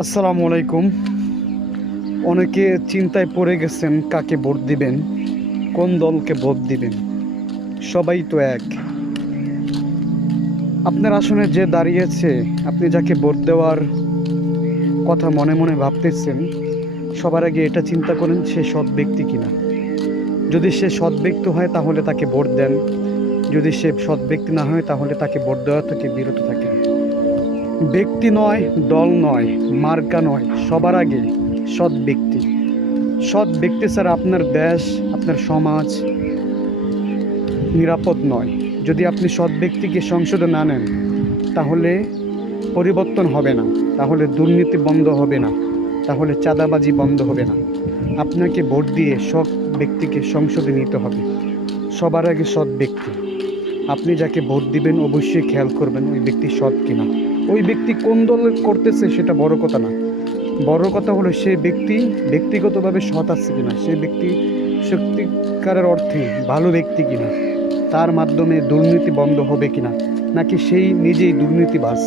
আসসালামু আলাইকুম। অনেকে চিন্তায় পড়ে গেছেন কাকে ভোট দিবেন, কোন দলকে ভোট দিবেন। সবাই তো এক। আপনার আসনে যে দাঁড়িয়েছে, আপনি যাকে ভোট দেওয়ার কথা মনে মনে ভাবতেছেন, সবার আগে এটা চিন্তা করেন সে সৎ ব্যক্তি কিনা। যদি সে সৎ ব্যক্তি হয় তাহলে তাকে ভোট দেন, যদি সে সৎ ব্যক্তি না হয় তাহলে তাকে ভোট দেওয়া থেকে বিরত থাকেন। ব্যক্তি নয়, দল নয়, মার্কা নয়, সবার আগে সৎ ব্যক্তি। সৎ ব্যক্তি ছাড়া আপনার দেশ, আপনার সমাজ নিরাপদ নয়। যদি আপনি সৎ ব্যক্তিকে সংসদে না নেন তাহলে পরিবর্তন হবে না, তাহলে দুর্নীতি বন্ধ হবে না, তাহলে চাঁদাবাজি বন্ধ হবে না। আপনাকে ভোট দিয়ে সৎ ব্যক্তিকে সংসদে নিতে হবে। সবার আগে সৎ ব্যক্তি। আপনি যাকে ভোট দিবেন অবশ্যই খেয়াল করবেন ওই ব্যক্তি সৎ কিনা। ওই ব্যক্তি কোন দল করতেছে সেটা বড় কথা না, বড় কথা হলো সে ব্যক্তি ব্যক্তিগতভাবে সৎ আছে কিনা, সে ব্যক্তি সত্যিকারের অর্থে ভালো ব্যক্তি কিনা, তার মাধ্যমে দুর্নীতি বন্ধ হবে কিনা, নাকি সেই নিজেই দুর্নীতিবাজ।